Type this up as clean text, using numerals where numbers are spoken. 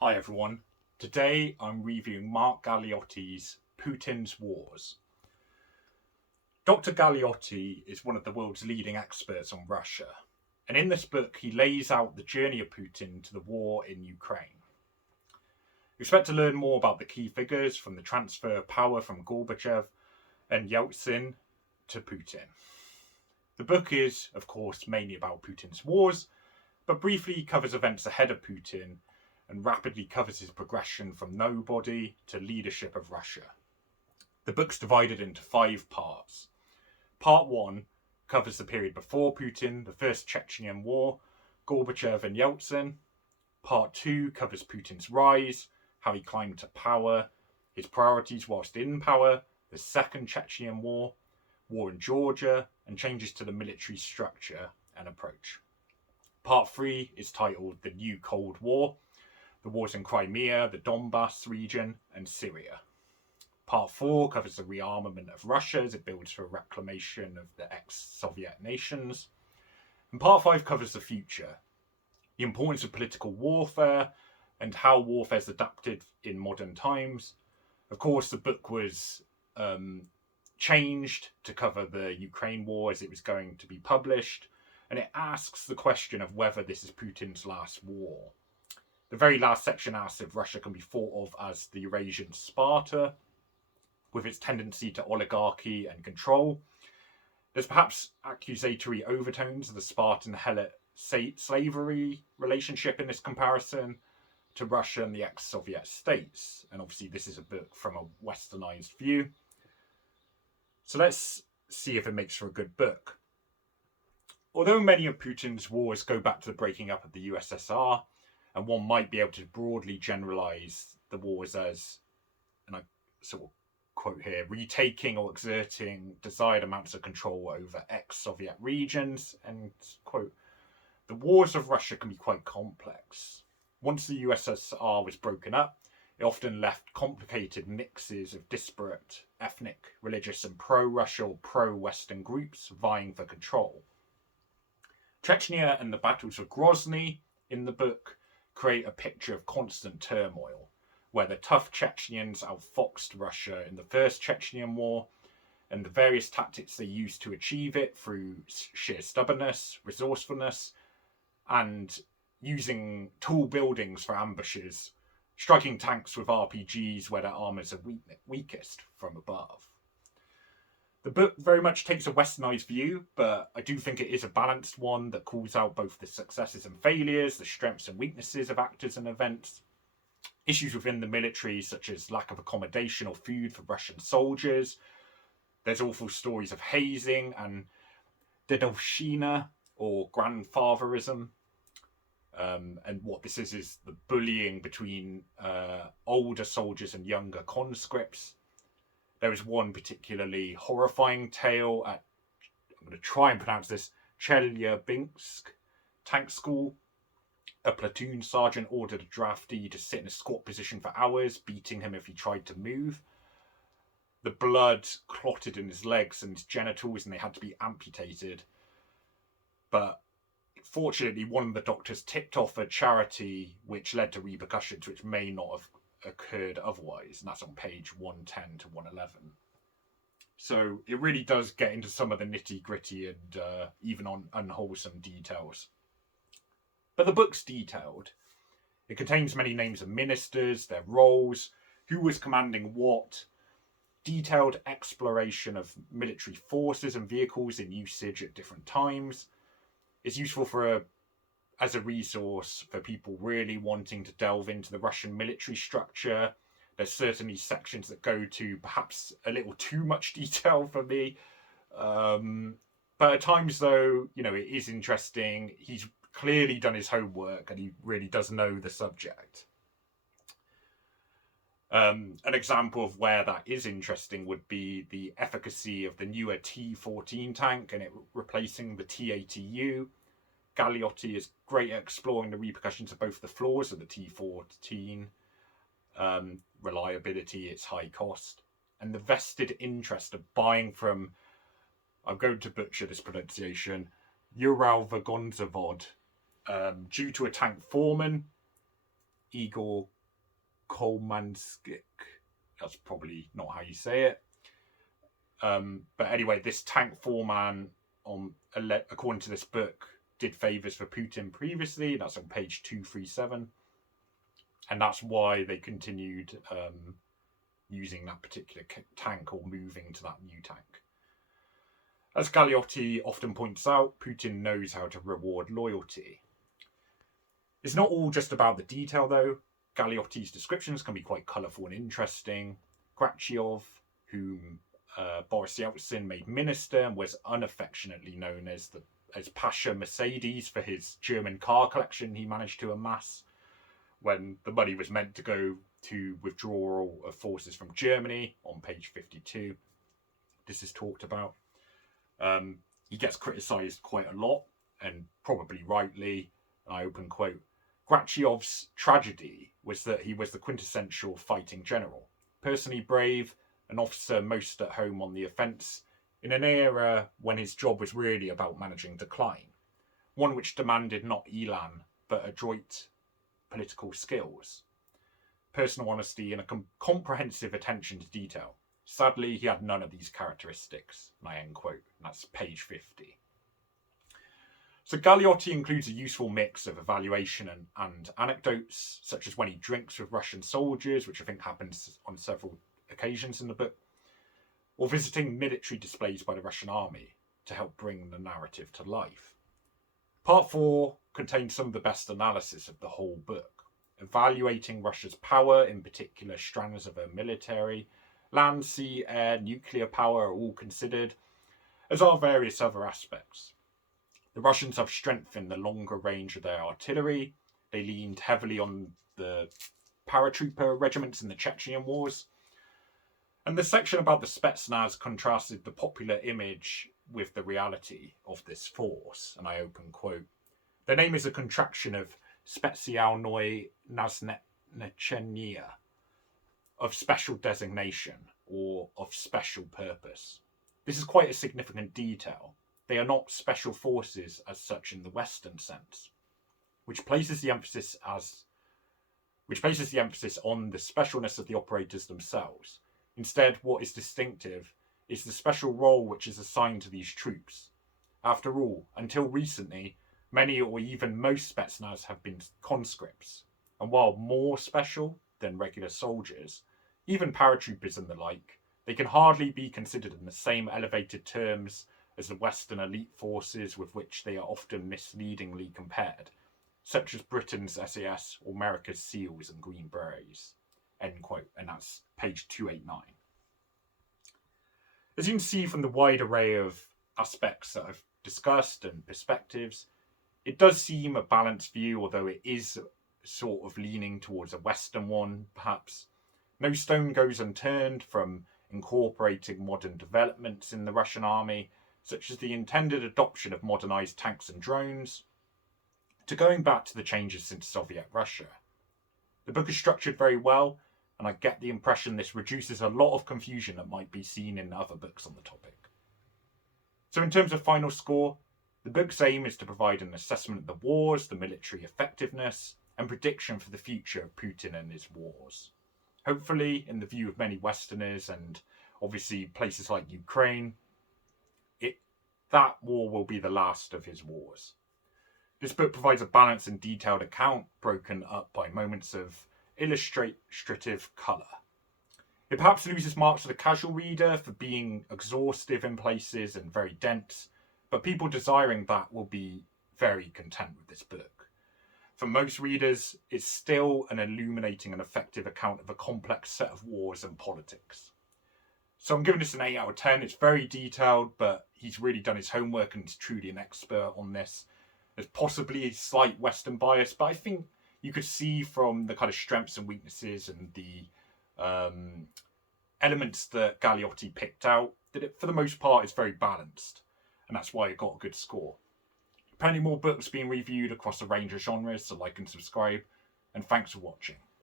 Hi everyone. Today I'm reviewing Mark Galeotti's Putin's Wars. Dr. Galeotti is one of the world's leading experts on Russia, and in this book he lays out the journey of Putin to the war in Ukraine. We expect to learn more about the key figures from the transfer of power from Gorbachev and Yeltsin to Putin. The book is, of course, mainly about Putin's wars, but briefly covers events ahead of Putin and rapidly covers his progression from nobody to leadership of Russia. The book's divided into 5 parts. Part 1 covers the period before Putin, the First Chechen War, Gorbachev and Yeltsin. Part 2 covers Putin's rise, how he climbed to power, his priorities whilst in power, the Second Chechen War, war in Georgia, and changes to the military structure and approach. Part 3 is titled The New Cold War, the wars in Crimea, the Donbass region, and Syria. Part 4 covers the rearmament of Russia as it builds for a reclamation of the ex-Soviet nations. And Part 5 covers the future, the importance of political warfare, and how warfare is adapted in modern times. Of course, the book was changed to cover the Ukraine war as it was going to be published, and it asks the question of whether this is Putin's last war. The very last section asks if Russia can be thought of as the Eurasian Sparta, with its tendency to oligarchy and control. There's perhaps accusatory overtones of the Spartan Helot slavery relationship in this comparison to Russia and the ex-Soviet states. And obviously this is a book from a westernized view. So let's see if it makes for a good book. Although many of Putin's wars go back to the breaking up of the USSR, and one might be able to broadly generalize the wars as, and I sort of quote here, retaking or exerting desired amounts of control over ex-Soviet regions, and quote, the wars of Russia can be quite complex. Once the USSR was broken up, it often left complicated mixes of disparate ethnic, religious, and pro-Russia or pro-Western groups vying for control. Chechnya and the battles of Grozny in the book create a picture of constant turmoil, where the tough Chechens outfoxed Russia in the First Chechen War, and the various tactics they used to achieve it through sheer stubbornness, resourcefulness, and using tall buildings for ambushes, striking tanks with RPGs where their armours are weakest from above. The book very much takes a westernized view, but I do think it is a balanced one that calls out both the successes and failures, the strengths and weaknesses of actors and events, issues within the military such as lack of accommodation or food for Russian soldiers. There's awful stories of hazing and dedovshchina or grandfatherism. And what this is the bullying between older soldiers and younger conscripts. There was one particularly horrifying tale at, I'm going to try and pronounce this, Chelyabinsk tank school. A platoon sergeant ordered a draftee to sit in a squat position for hours, beating him if he tried to move. The blood clotted in his legs and his genitals, and they had to be amputated. But fortunately, one of the doctors tipped off a charity which led to repercussions which may not have occurred otherwise, and that's on page 110 to 111. So it really does get into some of the nitty gritty and even on unwholesome details. But the book's detailed. It contains many names of ministers, their roles, who was commanding what, detailed exploration of military forces and vehicles in usage at different times. It's useful as a resource for people really wanting to delve into the Russian military structure. There's certainly sections that go to perhaps a little too much detail for me. But at times, though, it is interesting. He's clearly done his homework and he really does know the subject. An example of where that is interesting would be the efficacy of the newer T-14 tank and it replacing the T-80U. Galeotti is great at exploring the repercussions of both the flaws of the T-14, reliability, its high cost, and the vested interest of buying from, I'm going to butcher this pronunciation, Ural Vagonzavod, due to a tank foreman Igor Kolmanskik. That's probably not how you say it. But anyway, this tank foreman, according to this book, did favours for Putin previously. That's on page 237. And that's why they continued using that particular tank or moving to that new tank. As Galeotti often points out, Putin knows how to reward loyalty. It's not all just about the detail, though. Galeotti's descriptions can be quite colourful and interesting. Grachiov, whom Boris Yeltsin made minister and was unaffectionately known as Pasha Mercedes for his German car collection he managed to amass when the money was meant to go to withdrawal of forces from Germany, on page 52. This is talked about. He gets criticised quite a lot, and probably rightly. I open quote, Grachiov's tragedy was that he was the quintessential fighting general, personally brave, an officer most at home on the offence, in an era when his job was really about managing decline, one which demanded not elan, but adroit political skills, personal honesty, and a comprehensive attention to detail. Sadly, he had none of these characteristics. And I end quote. That's page 50. So Galeotti includes a useful mix of evaluation and anecdotes, such as when he drinks with Russian soldiers, which I think happens on several occasions in the book, or visiting military displays by the Russian army to help bring the narrative to life. Part 4 contains some of the best analysis of the whole book, evaluating Russia's power, in particular strands of her military. Land, sea, air, nuclear power are all considered, as are various other aspects. The Russians have strengthened the longer range of their artillery. They leaned heavily on the paratrooper regiments in the Chechen wars. And the section about the Spetsnaz contrasted the popular image with the reality of this force. And I open quote, their name is a contraction of Specjalnoye Nazначenia, of special designation or of special purpose. This is quite a significant detail. They are not special forces as such in the Western sense, which places the emphasis on the specialness of the operators themselves. Instead, what is distinctive is the special role which is assigned to these troops. After all, until recently, many or even most Spetsnaz have been conscripts, and while more special than regular soldiers, even paratroopers and the like, they can hardly be considered in the same elevated terms as the Western elite forces with which they are often misleadingly compared, such as Britain's SAS or America's SEALs and Green Berets. End quote. And that's page 289. As you can see from the wide array of aspects that I've discussed and perspectives, it does seem a balanced view, although it is sort of leaning towards a Western one, perhaps. No stone goes unturned from incorporating modern developments in the Russian army, such as the intended adoption of modernised tanks and drones, to going back to the changes since Soviet Russia. The book is structured very well, and I get the impression this reduces a lot of confusion that might be seen in other books on the topic. So in terms of final score, the book's aim is to provide an assessment of the wars, the military effectiveness, and prediction for the future of Putin and his wars. Hopefully, in the view of many Westerners and obviously places like Ukraine, that war will be the last of his wars. This book provides a balanced and detailed account broken up by moments of illustrative colour. It perhaps loses marks to the casual reader for being exhaustive in places and very dense, but people desiring that will be very content with this book. For most readers, it's still an illuminating and effective account of a complex set of wars and politics. So I'm giving this an 8 out of 10. It's very detailed, but he's really done his homework and is truly an expert on this. There's possibly a slight Western bias, but I think you could see from the kind of strengths and weaknesses and the elements that Galeotti picked out that it, for the most part, is very balanced. And that's why it got a good score. Plenty more books being reviewed across a range of genres, so like and subscribe. And thanks for watching.